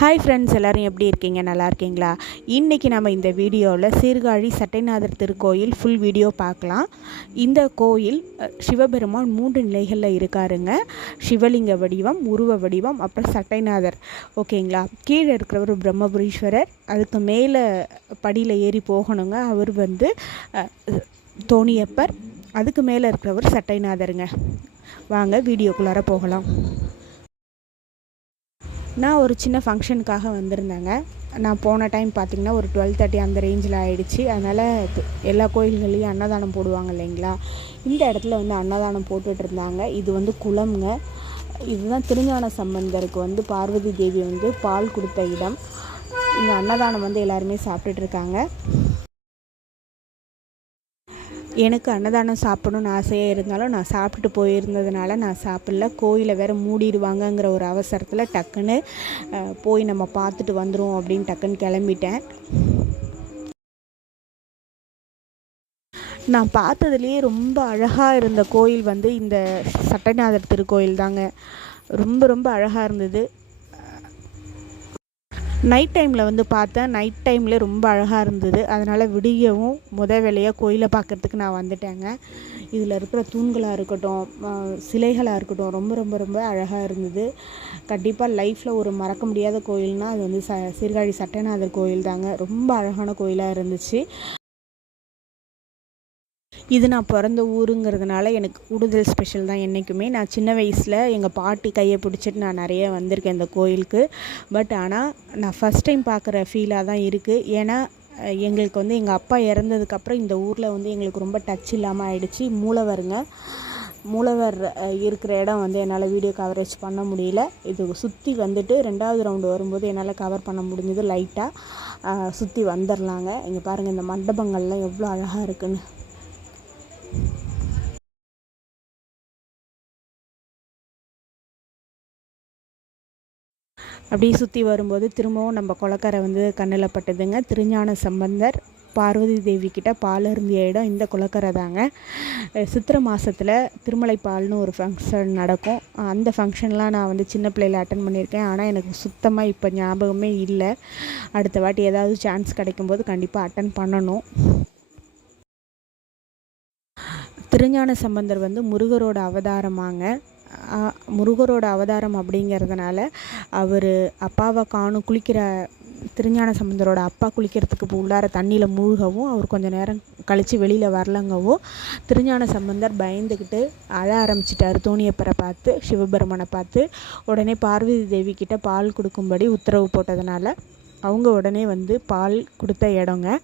Hi friends, எல்லோரும் எப்படி இருக்கீங்க? நல்லா இருக்கீங்களா? இன்றைக்கி நம்ம இந்த வீடியோவில் சீர்காழி சட்டைநாதர் திருக்கோயில் ஃபுல் வீடியோ பார்க்கலாம். இந்த கோயில் சிவபெருமான் 3 நிலைகளில் இருக்காருங்க. சிவலிங்க வடிவம், உருவ வடிவம், அப்புறம் சட்டைநாதர். ஓகேங்களா? கீழே இருக்கிறவர் பிரம்மபுரீஸ்வரர். அதுக்கு மேலே படியில் ஏறி போகணுங்க. அவர் தோணியப்பர். அதுக்கு மேலே இருக்கிறவர் சட்டைநாதருங்க. வாங்க வீடியோக்குள்ளார போகலாம். நான் ஒரு சின்ன ஃபங்க்ஷனுக்காக வந்திருந்தேங்க. நான் போன டைம் பார்த்திங்கன்னா ஒரு 12:30 அந்த ரேஞ்சில் ஆகிடுச்சு. அதனால் எல்லா கோயில்கள்லேயும் அன்னதானம் போடுவாங்க இல்லைங்களா? இந்த இடத்துல அன்னதானம் போட்டுட்ருந்தாங்க. இது குளம்ங்க. இதுதான் திருஞான சம்பந்தருக்கு பார்வதி தேவி பால் கொடுத்த இடம். இந்த அன்னதானம் எல்லாருமே சாப்பிட்டுட்ருக்காங்க. எனக்கு அன்னதானம் சாப்பிடணுன்னு ஆசையாக இருந்தாலும் நான் சாப்பிட்டுட்டு போயிருந்ததுனால நான் சாப்பிடல. கோயிலை வேறு மூடிடுவாங்கங்கிற ஒரு அவசரத்தில் டக்குன்னு போய் நம்ம பார்த்துட்டு வந்துடும் அப்படின்னு டக்குன்னு கிளம்பிட்டேன். நான் பார்த்ததுலேயே ரொம்ப அழகாக இருந்த கோயில் இந்த சட்டைநாதர் திருக்கோயில் தாங்க. ரொம்ப ரொம்ப அழகாக இருந்தது. நைட் டைமில் பார்த்தேன். நைட் டைமில் ரொம்ப அழகாக இருந்தது. அதனால் விடியவும் வேலையாக கோயிலை பார்க்குறதுக்கு நான் வந்துட்டேங்க. இதில் இருக்கிற தூண்களாக இருக்கட்டும், சிலைகளாக இருக்கட்டும், ரொம்ப ரொம்ப ரொம்ப அழகாக இருந்தது. கண்டிப்பாக லைஃப்பில் ஒரு மறக்க முடியாத கோயில்னால் அது சீர்காழி சட்டைநாதர் கோயில் தாங்க. ரொம்ப அழகான கோயிலாக இருந்துச்சு. இது நான் பிறந்த ஊருங்கிறதுனால எனக்கு கூடுதல் ஸ்பெஷல் தான் என்றைக்குமே. நான் சின்ன வயசில் எங்கள் பாட்டி கையை பிடிச்சிட்டு நான் நிறைய வந்திருக்கேன் இந்த கோயிலுக்கு. பட் ஆனால் நான் ஃபஸ்ட் டைம் பார்க்குற ஃபீலாக தான் இருக்குது. ஏன்னா எங்களுக்கு எங்கள் அப்பா இறந்ததுக்கப்புறம் இந்த ஊரில் எங்களுக்கு ரொம்ப டச் இல்லாமல் ஆயிடுச்சு. மூலவர் இருக்கிற இடம் என்னால் வீடியோ கவரேஜ் பண்ண முடியல. இது சுற்றி 2வது ரவுண்டு வரும்போது என்னால் கவர் பண்ண முடிஞ்சது. லைட்டாக சுற்றி வந்துடலாங்க. இங்கே பாருங்கள், இந்த மண்டபங்கள்லாம் எவ்வளோ அழகாக இருக்குன்னு. அப்படியே சுற்றி வரும்போது திரும்பவும் நம்ம குளக்கரை கண்ணில் பட்டதுங்க. திருஞான சம்பந்தர் பார்வதி தேவி கிட்ட பால் அருந்திய இடம் இந்த குளக்கரை தாங்க. சித்திரை மாதத்தில் திருமலைப்பால்னு ஒரு ஃபங்க்ஷன் நடக்கும். அந்த ஃபங்க்ஷன்லாம் நான் சின்ன பிள்ளையில் அட்டன் பண்ணியிருக்கேன். ஆனால் எனக்கு சுத்தமாக இப்போ ஞாபகமே இல்லை. அடுத்த வாட்டி ஏதாவது சான்ஸ் கிடைக்கும்போது கண்டிப்பாக அட்டன் பண்ணணும். திருஞான சம்பந்தர் முருகரோட அவதாரமாங்க. முருகரோட அவதாரம் அப்படிங்கிறதுனால அவர் அப்பாவை காணும் குளிக்கிற திருஞான சம்பந்தரோட அப்பா குளிக்கிறதுக்கு உள்ளார தண்ணியில் மூழ்கவும் அவர் கொஞ்சம் நேரம் கழித்து வெளியில் வரலங்கவும் திருஞான சம்பந்தர் பயந்துக்கிட்டு அழ ஆரம்பிச்சிட்டார். தோணியப்பரை பார்த்து, சிவபெருமனை பார்த்து. உடனே பார்வதி தேவி கிட்ட பால் கொடுக்கும்படி உத்தரவு போட்டதுனால அவங்க உடனே பால் கொடுத்த இடங்க.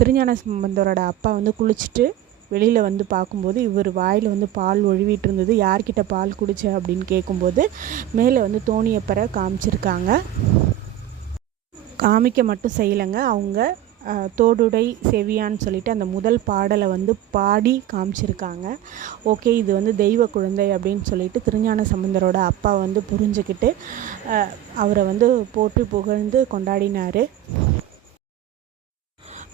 திருஞான சம்பந்தரோட அப்பா குளிச்சுட்டு வெளியில் பார்க்கும்போது இவர் வாயில் பால் ஒழுவிட்டு இருந்தது. யார்கிட்ட பால் குடிச்ச அப்படின்னு கேட்கும்போது மேலே தோணியப்பரை காமிச்சிருக்காங்க. காமிக்க மட்டும் செய்யலைங்க, அவங்க தோடுடை செவியான்னு சொல்லிட்டு அந்த முதல் பாடலை பாடி காமிச்சிருக்காங்க. ஓகே, இது தெய்வ குழந்தை அப்படின்னு சொல்லிட்டு திருஞான சம்பந்தரோட அப்பா புரிஞ்சுக்கிட்டு அவரை போற்றி புகழ்ந்து கொண்டாடினார்.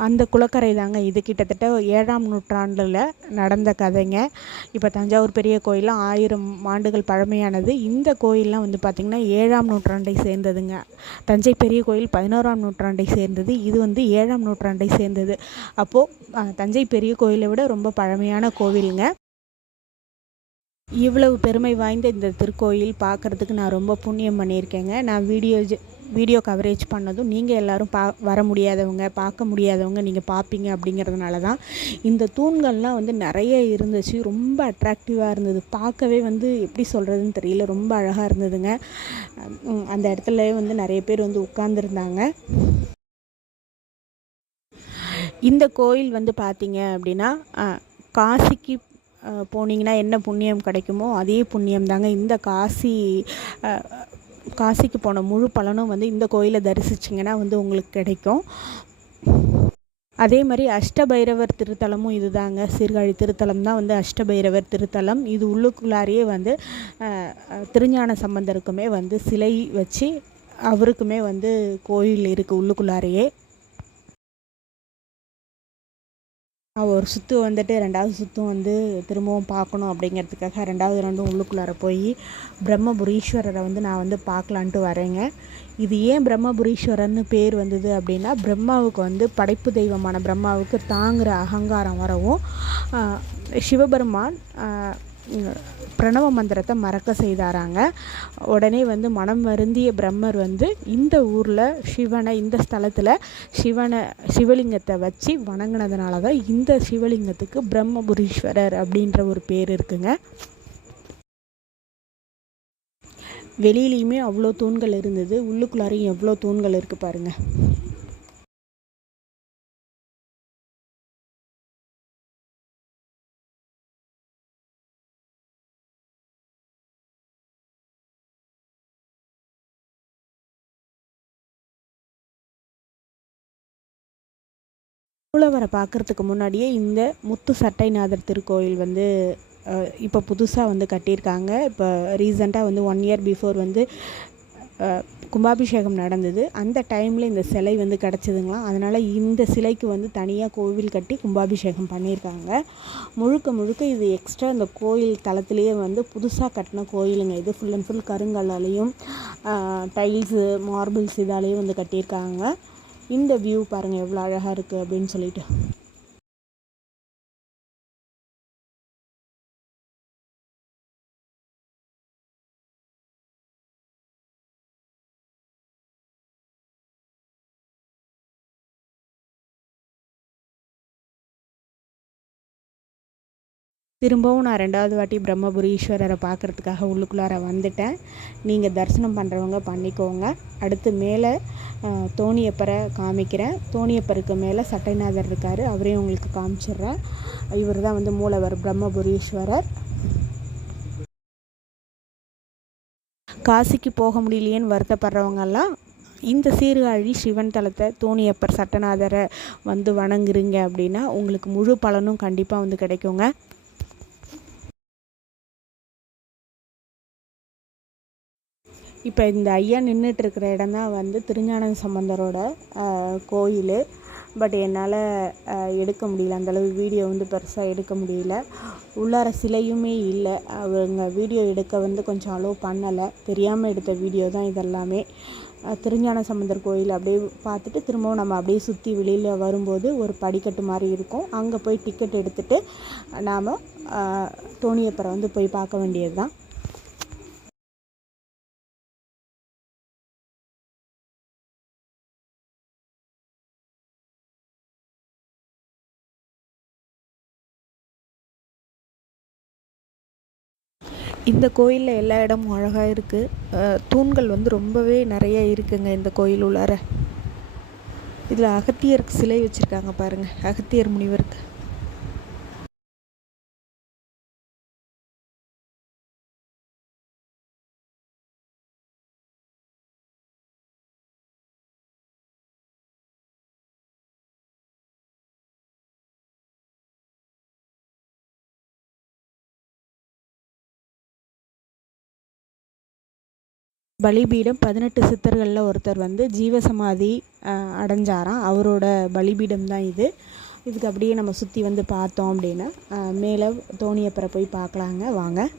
அந்த குளக்கரை தாங்க இது. கிட்டத்தட்ட 7ஆம் நூற்றாண்டில் நடந்த கதைங்க. இப்போ தஞ்சாவூர் பெரிய கோயிலாம் 1000 ஆண்டுகள் பழமையானது. இந்த கோயிலெலாம் பார்த்திங்கன்னா 7ஆம் நூற்றாண்டை சேர்ந்ததுங்க. தஞ்சை பெரிய கோயில் 11ஆம் நூற்றாண்டை சேர்ந்தது. இது 7ஆம் நூற்றாண்டை சேர்ந்தது. அப்போது தஞ்சை பெரிய கோயிலை விட ரொம்ப பழமையான கோவிலுங்க. இவ்வளவு பெருமை வாய்ந்த இந்த திருக்கோயில் பார்க்குறதுக்கு நான் ரொம்ப புண்ணியம் பண்ணியிருக்கேங்க. நான் வீடியோ கவரேஜ் பண்ணதும் நீங்கள் எல்லோரும் வர முடியாதவங்க, பார்க்க முடியாதவங்க நீங்கள் பார்ப்பீங்க அப்படிங்கிறதுனால தான். இந்த தூண்கள்லாம் நிறைய இருந்துச்சு. ரொம்ப அட்ராக்டிவாக இருந்தது. பார்க்கவே எப்படி சொல்கிறதுன்னு தெரியல, ரொம்ப அழகாக இருந்ததுங்க. அந்த இடத்துல நிறைய பேர் உட்கார்ந்துருந்தாங்க. இந்த கோயில் பார்த்தீங்க அப்படின்னா காசிக்கு போனீங்கன்னா என்ன புண்ணியம் கிடைக்குமோ அதே புண்ணியம் தாங்க. இந்த காசிக்கு போன முழு பலனும் இந்த கோயிலை தரிசிச்சிங்கன்னா உங்களுக்கு கிடைக்கும். அதே மாதிரி அஷ்டபைரவர் திருத்தலமும் இது தாங்க. சீர்காழி திருத்தலம் தான் அஷ்டபைரவர் திருத்தலம். இது உள்ளுக்குள்ளாரையே திருஞான சம்பந்தருக்குமே சிலை வச்சு அவருக்குமே கோயில் இருக்குது உள்ளுக்குள்ளாரையே. ஒரு சுற்று வந்துட்டு 2வது சுற்றும் வந்து திரும்பவும் பார்க்கணும் அப்படிங்கிறதுக்காக 2வது ரவுண்டும் உள்ளுக்குள்ளார போய் பிரம்மபுரீஸ்வரரை வந்து நான் வந்து பார்க்கலான்ட்டு வரேங்க. இது ஏன் பிரம்மபுரீஸ்வரர்னு பேர் வந்தது அப்படின்னா, பிரம்மாவுக்கு வந்து படைப்பு தெய்வமான பிரம்மாவுக்கு தாங்குகிற அகங்காரம் வரவும் சிவபெருமான் பிரணவ மந்திரத்தை மறக்க செய்தாராங்க. உடனே வந்து மனம் வருந்திய பிரம்மர் வந்து இந்த ஊரில் சிவனை, இந்த ஸ்தலத்தில் சிவலிங்கத்தை வச்சு வணங்கினதுனால தான் இந்த சிவலிங்கத்துக்கு பிரம்மபுரீஸ்வரர் அப்படின்ற ஒரு பேர் இருக்குங்க. வெளியிலையுமே அவ்வளோ தூண்கள் இருந்தது, உள்ளுக்குள்ளாரையும் எவ்வளோ தூண்கள் இருக்குது பாருங்கள். மூலவரை பார்க்குறதுக்கு முன்னாடியே இந்த முத்து சட்டைநாதர் திருக்கோயில் வந்து இப்போ புதுசாக வந்து கட்டியிருக்காங்க. இப்போ ரீசெண்டாக வந்து 1 இயர் பிஃபோர் வந்து கும்பாபிஷேகம் நடந்தது. அந்த டைமில் இந்த சிலை வந்து கிடச்சிதுங்களாம். அதனால் இந்த சிலைக்கு வந்து தனியாக கோவில் கட்டி கும்பாபிஷேகம் பண்ணியிருக்காங்க. முழுக்க முழுக்க இது எக்ஸ்ட்ரா இந்த கோயில் தளத்துலேயே வந்து புதுசாக கட்டின கோயிலுங்க. இது ஃபுல் அண்ட் ஃபுல் கருங்கல்லாலையும் டைல்ஸு மார்பிள்ஸ் இதாலேயும் வந்து கட்டியிருக்காங்க. இந்த வியூ பாருங்கள் எவ்வளோ அழகாக இருக்குது அப்படின்னு சொல்லிட்டு. திரும்பவும் நான் 2வது வாட்டி பிரம்மபுரீஸ்வரரை பார்க்குறதுக்காக உள்ளுக்குள்ளார வந்துட்டேன். நீங்கள் தரிசனம் பண்ணுறவங்க பண்ணிக்கோங்க. அடுத்து மேலே தோணியப்பரை காமிக்கிறேன். தோணியப்பருக்கு மேலே சட்டைநாதர் இருக்கார், அவரையும் உங்களுக்கு காமிச்சிடுறேன். இவர் தான் வந்து மூலவர் பிரம்மபுரீஸ்வரர். காசிக்கு போக முடியலையேன்னு வருத்தப்படுறவங்கெல்லாம் இந்த சீர்காழி சிவன் தலத்தை தோணியப்பர் சட்டநாதரை வந்து வணங்குறீங்க அப்படின்னா உங்களுக்கு முழு பலனும் கண்டிப்பாக வந்து கிடைக்குங்க. இப்போ இந்த ஐயா நின்றுட்டுருக்கிற இடம் தான் வந்து திருஞான சம்பந்தரோட கோயில். பட் என்னால் எடுக்க முடியல, அந்தளவு வீடியோ வந்து பெருசாக எடுக்க முடியல. உள்ளார சிலையுமே இல்லை. அவங்க வீடியோ எடுக்க வந்து கொஞ்சம் அலோவ் பண்ணலை. தெரியாமல் எடுத்த வீடியோ தான் இதெல்லாமே. திருஞான சம்பந்தர் கோயில் அப்படியே பார்த்துட்டு திரும்பவும் நம்ம அப்படியே சுற்றி வெளியில் வரும்போது ஒரு படிக்கட்டு மாதிரி இருக்கும். அங்கே போய் டிக்கெட் எடுத்துகிட்டு நாம் தோணியப்பரை வந்து போய் பார்க்க வேண்டியது தான். இந்த கோயிலில் எல்லா இடமும் அழகாக இருக்குது. தூண்கள் வந்து ரொம்பவே நிறைய இருக்குங்க இந்த கோயில் உள்ளார. இதில் அகத்தியருக்கு சிலை வச்சுருக்காங்க பாருங்கள், அகத்தியர் முனிவருக்கு. பலிபீடம் 18 சித்தர்களில் ஒருத்தர் வந்து ஜீவசமாதி அடைஞ்சாராம். அவரோட பலிபீடம் தான் இது. இதுக்கு அப்படியே நம்ம சுற்றி வந்து பார்த்தோம் அப்படின்னா மேலே தோணியப்பரை போய் பார்க்கலாங்க, வாங்க.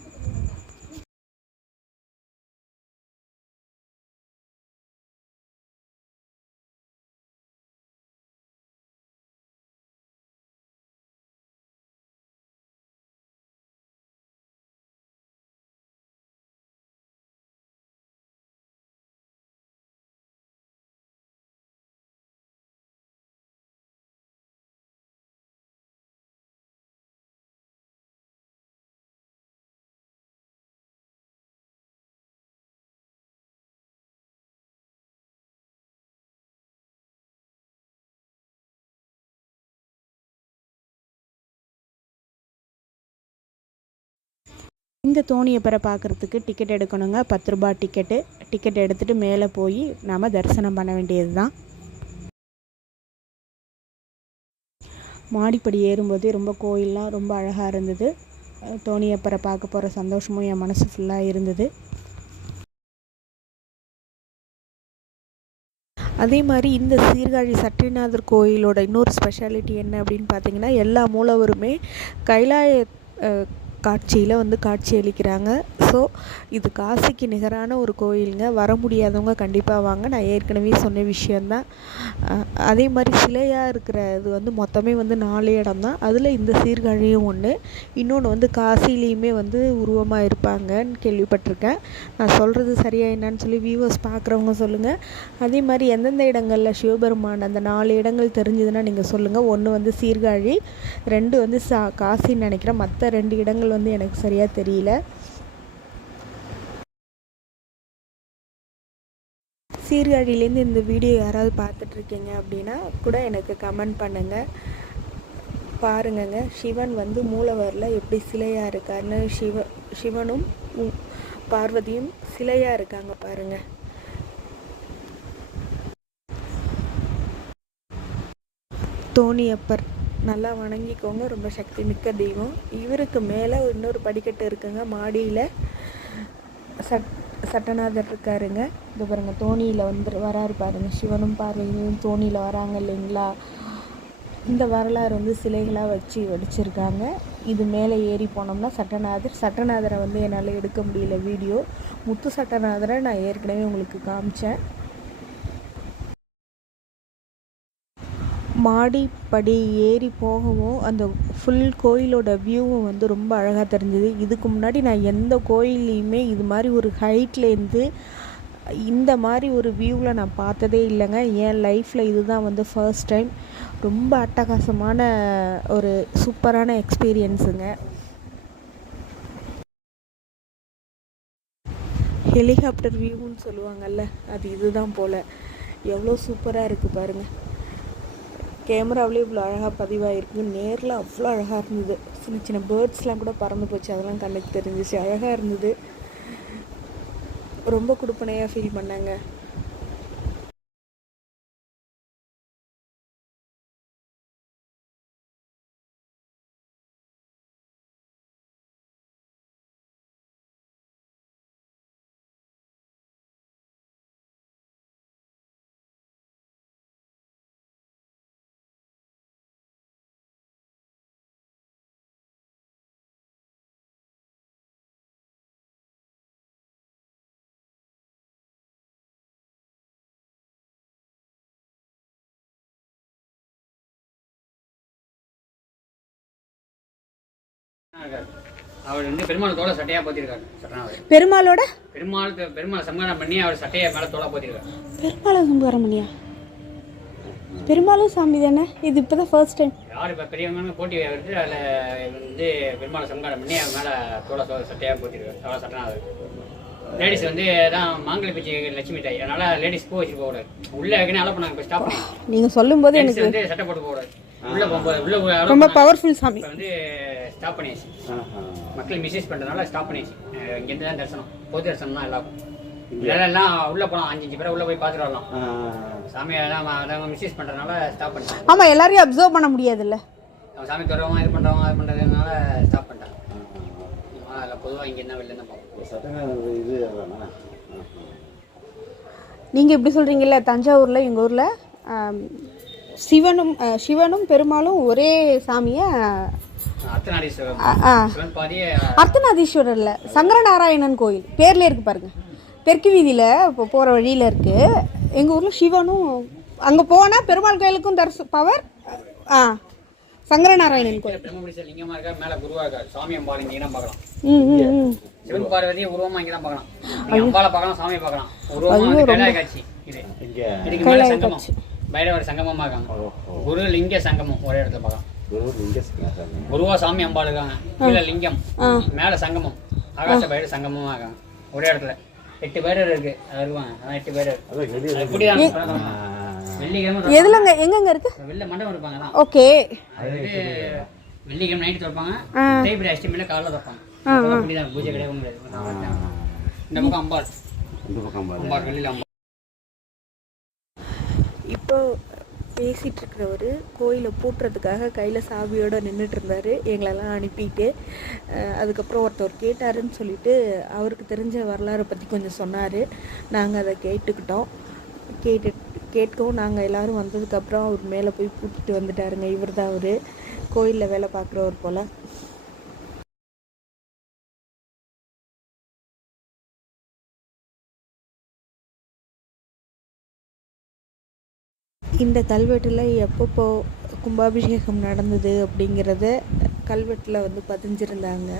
இந்த தோணியப்பரை பார்க்குறதுக்கு டிக்கெட் எடுக்கணுங்க. 10 ரூபா டிக்கெட்டு. டிக்கெட் எடுத்துகிட்டு மேலே போய் நாம் தரிசனம் பண்ண வேண்டியது தான். மாடிப்படி ஏறும்போதே ரொம்ப கோயிலெலாம் ரொம்ப அழகாக இருந்தது. தோணியப்பரை பார்க்க போகிற சந்தோஷமும் என் மனசு ஃபுல்லாக இருந்தது. அதே மாதிரி இந்த சீர்காழி சட்டைநாதர் கோயிலோட இன்னொரு ஸ்பெஷாலிட்டி என்ன அப்படின்னு பார்த்தீங்கன்னா, எல்லா மூலவருமே கைலாய காட்சியில் வந்து காட்சி அளிக்கிறாங்க. ஸோ இது காசிக்கு நிகரான ஒரு கோயிலுங்க. வர முடியாதவங்க கண்டிப்பாக வாங்க. நான் ஏற்கனவே சொன்ன விஷயந்தான். அதே மாதிரி சிலையாக இருக்கிற இது வந்து மொத்தமே வந்து 4 இடம் தான். அதில் இந்த சீர்காழியும் ஒன்று. இன்னொன்று வந்து காசிலேயுமே வந்து உருவமாக இருப்பாங்கன்னு கேள்விப்பட்டிருக்கேன். நான் சொல்கிறது சரியாக என்னன்னு சொல்லி வியூவர்ஸ் பார்க்குறவங்க சொல்லுங்கள். அதே மாதிரி எந்தெந்த இடங்களில் சிவபெருமான் அந்த 4 இடங்கள் தெரிஞ்சதுன்னா நீங்கள் சொல்லுங்கள். 1 வந்து சீர்காழி, 2 வந்து காசின்னு நினைக்கிறேன். மற்ற 2 இடங்கள் வந்து எனக்கு சரியாக தெரியல. சீர்காழியிலேருந்து இந்த வீடியோ யாராவது பார்த்துட்ருக்கீங்க அப்படின்னா கூட எனக்கு கமெண்ட் பண்ணுங்கள். பாருங்கங்க, சிவன் வந்து மூலவரில் எப்படி சிலையாக இருக்காருன்னு சிவனும் பார்வதியும் சிலையாக இருக்காங்க பாருங்கள். தோணியப்பர் நல்லா வணங்கிக்கோங்க. ரொம்ப சக்தி மிக்க தெய்வம். இவருக்கு மேலே இன்னொரு படிக்கட்டு இருக்குங்க. மாடியில் சட்டநாதர் இருக்காருங்க. இது பாருங்க, தோணியில் வந்து வராரு பாருங்க. சிவனும் பார்வதியும் தோணியில் வராங்க இல்லைங்களா? இந்த வரலாறு வந்து சிலைகளாக வச்சு வடிச்சிருக்காங்க. இது மேலே ஏறி போனோம்னா சட்டநாதரை வந்து என்னால் எடுக்க முடியல வீடியோ. முத்து சட்டநாதரை நான் ஏற்கனவே உங்களுக்கு காமிச்சேன். மாடிப்படி ஏறி போகவும் அந்த ஃபுல் கோயிலோட வியூவும் வந்து ரொம்ப அழகாக தெரிஞ்சுது. இதுக்கு முன்னாடி நான் எந்த கோயில்லையுமே இது மாதிரி ஒரு ஹைட்லேருந்து இந்த மாதிரி ஒரு வியூவில் நான் பார்த்ததே இல்லைங்க. என் லைஃப்பில் இதுதான் வந்து ஃபர்ஸ்ட் டைம். ரொம்ப அட்டகாசமான ஒரு சூப்பரான எக்ஸ்பீரியன்ஸுங்க. ஹெலிகாப்டர் வியூன்னு சொல்லுவாங்கள்ல, அது இதுதான் போல். எவ்வளோ சூப்பராக இருக்குது பாருங்கள். கேமராவிலே இவ்வளோ அழகாக பதிவாகிருக்கு. நேரில் அவ்வளோ அழகாக இருந்தது. சின்ன சின்ன பேர்ட்ஸ்லாம் கூட பறந்து போச்சு. அதெல்லாம் கண்ணுக்கு தெரிஞ்சிச்சு. அழகாக இருந்தது. ரொம்ப கொடுப்பனையாக ஃபீல் பண்ணாங்க. அவர் வந்து பெருமாள் தோலை சட்டையா போத்திருக்காரு. பெருமாள் சம்ஹாரம் பண்ணி அவர் சட்டையை மேல தோலா போத்திருக்காரு. பெருமாளை சம்ஹாரம் பண்ணியா? பெருமாளும் சாமி தானே. இது இப்போதான் ஃபர்ஸ்ட் டைம். யார் இப்போ பெரியவங்க போட்டி எடுத்து அதில் வந்து பெருமாளை சம்ஹாரம் பண்ணி அவர் மேலே தோலை சட்டையா போத்திருக்காரு. தோலை சட்டை லேடிஸ் வந்து தான் மாங்கலி பிச்சை லட்சுமி தாய். அதனால லேடிஸ் பூ வச்சுட்டு போகக்கூடாது. உள்ள ஏற்கனவே அலோ பண்ணாங்க. இப்போ ஸ்டாப் பண்ணி நீங்கள் சொல்லும்போது எனக்கு வந்து சட்டை போட்டு போகக்கூடாது. உள்ள போகும்போது உள்ள ரொம்ப பவர்ஃபுல் சாமி வந்து ஸ்டாப் பண்ணியாச்சு. மக்கள் மிஸ்யூஸ் பண்ணுறதுனால ஸ்டாப் பண்ணியாச்சு. இங்கேருந்து தான் தரிசனம், பொது தரிசனம் தான் எல்லாருக்கும். எல்லாம் உள்ள போகலாம். 5 பேரை உள்ள போய் பார்த்துட்டு வரலாம். சாமியெல்லாம் மிஸ்யூஸ் பண்ணுறதுனால ஸ்டாப் பண்ணிட்டாங்க. ஆமாம், எல்லாரையும் அப்சர்வ் பண்ண முடியாதுல்ல. அவன் சாமி தருவாங்க, இது பண்ணுறவங்க அது பண்ணுறதுனால ஸ்டாப் பண்ணிட்டாங்க. அதில் பொதுவாக இங்கே என்ன வெளில தான் பார்ப்போம். இது நீங்கள் இப்படி சொல்கிறீங்கல்ல, தஞ்சாவூரில் எங்கள் ஊரில் சிவனும் பெருமாளும் ஒரே சாமியை அர்த்தநாதீஸ்வரர்ல சங்கரநாராயணன் கோயில் பேர்ல இருக்கு பாருங்க. தெற்கு வீதியில் இப்போ போகிற வழியில் இருக்குது. எங்கள் ஊரில் சிவனும் அங்கே போனால் பெருமாள் கோயிலுக்கும் பவர். சங்கரநாராயணன் கோயில் லிங்கமா இருக்கா, மேல குருவா இருக்கா, சாமி அம்பாள் இங்கே தான் பார்க்கலாம். சிவன் பார்வதி உருவமா இங்கே தான் பார்க்கலாம். அம்பாளை பார்க்கலாம், சாமியை பார்க்கலாம். உருவமா கைலாய காட்சி. இதுக்கு மேல சங்கமம் பைரவர் சங்கமமா இருக்காங்க. குரு லிங்க சங்கமம் ஒரே இடத்துல பார்க்கலாம். குருவா சாமி அம்பாள் இருக்காங்க, கீழே லிங்கம், மேல சங்கமம், ஆகாச பைரவர் சங்கமமா இருக்காங்க ஒரே இடத்துல. 8 பைரவர் இருக்கு. அது இருக்குவாங்க. 8 பைரவர் எதுலங்க எங்கங்க இருக்கு? வெளில மண்டபம் இருப்பாங்க. ஓகே. அது வெள்ளிக்கிழமை நைட்டு திறப்பாங்க. தேய்பிரை அஷ்டமியில காலைல திறப்பாங்க. பூஜை கிடையாது முடியாது. இந்த பக்கம் அம்பாள், அம்பாள் வெளியில அம்பாள். இப்போ பேசிகிட்டு இருக்கிறவர் கோயிலை பூட்டுறதுக்காக கையில் சாவியோடு நின்றுட்டு இருந்தார். எங்களெல்லாம் அனுப்பிட்டு அதுக்கப்புறம் ஒருத்தவர் கேட்டாருன்னு சொல்லிட்டு அவருக்கு தெரிஞ்ச வரலாறை பற்றி கொஞ்சம் சொன்னார். நாங்கள் அதை கேட்டுக்கிட்டோம். கேட்கவும் நாங்கள் எல்லோரும் வந்ததுக்கப்புறம் அவர் மேலே போய் கூப்பிட்டு வந்துட்டாருங்க. இவர் தான் அவர் கோயிலில் வேலை பார்க்குறவர் போல். இந்த கல்வெட்டில் எப்பப்போ கும்பாபிஷேகம் நடந்தது அப்படிங்கிறத கல்வெட்டில் வந்து பதிஞ்சிருந்தாங்க.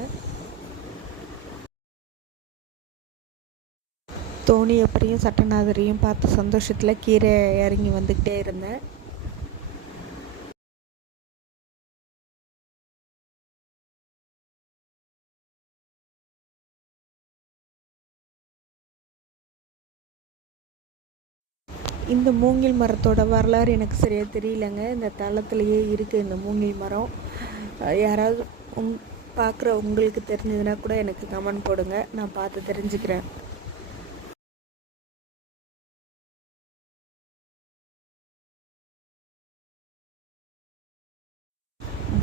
தோணியப்பரையும் சட்டநாதரையும் பார்த்த சந்தோஷத்தில் கீரை இறங்கி வந்துக்கிட்டே இருந்தேன். இந்த மூங்கில் மரத்தோட வரலாறு எனக்கு சரியாக தெரியலங்க. இந்த தளத்துலேயே இருக்குது இந்த மூங்கில் மரம். யாராவது பார்க்குற உங்களுக்கு தெரிஞ்சதுன்னா கூட எனக்கு கமெண்ட் போடுங்க, நான் பார்த்து தெரிஞ்சுக்கிறேன்.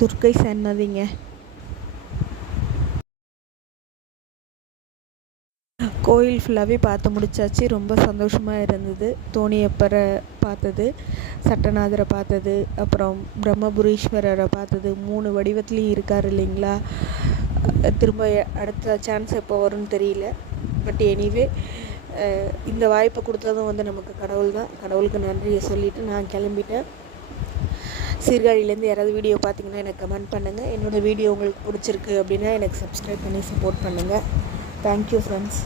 துர்க்கை சன்னதிங்க. கோயில் ஃபுல்லாகவே பார்த்து முடிச்சாச்சு. ரொம்ப சந்தோஷமாக இருந்தது. தோணியப்பரை பார்த்தது, சட்டநாதரை பார்த்தது, அப்புறம் பிரம்மபுரீஸ்வரரை பார்த்தது. 3 வடிவத்துலேயும் இருக்கார் இல்லைங்களா. திரும்ப அடுத்த சான்ஸ் எப்போ வரும்னு தெரியல. பட் எனிவே இந்த வாய்ப்பை கொடுத்ததும் வந்து நமக்கு கடவுள் தான். கடவுளுக்கு நன்றியை சொல்லிவிட்டு நான் கிளம்பிட்டேன். சீர்காழிலேருந்து யாராவது வீடியோ பார்த்தீங்கன்னா எனக்கு கமெண்ட் பண்ணுங்கள். என்னோடய வீடியோ உங்களுக்கு பிடிச்சிருக்கு அப்படின்னா எனக்கு சப்ஸ்கிரைப் பண்ணி சப்போர்ட் பண்ணுங்கள். Thank you friends.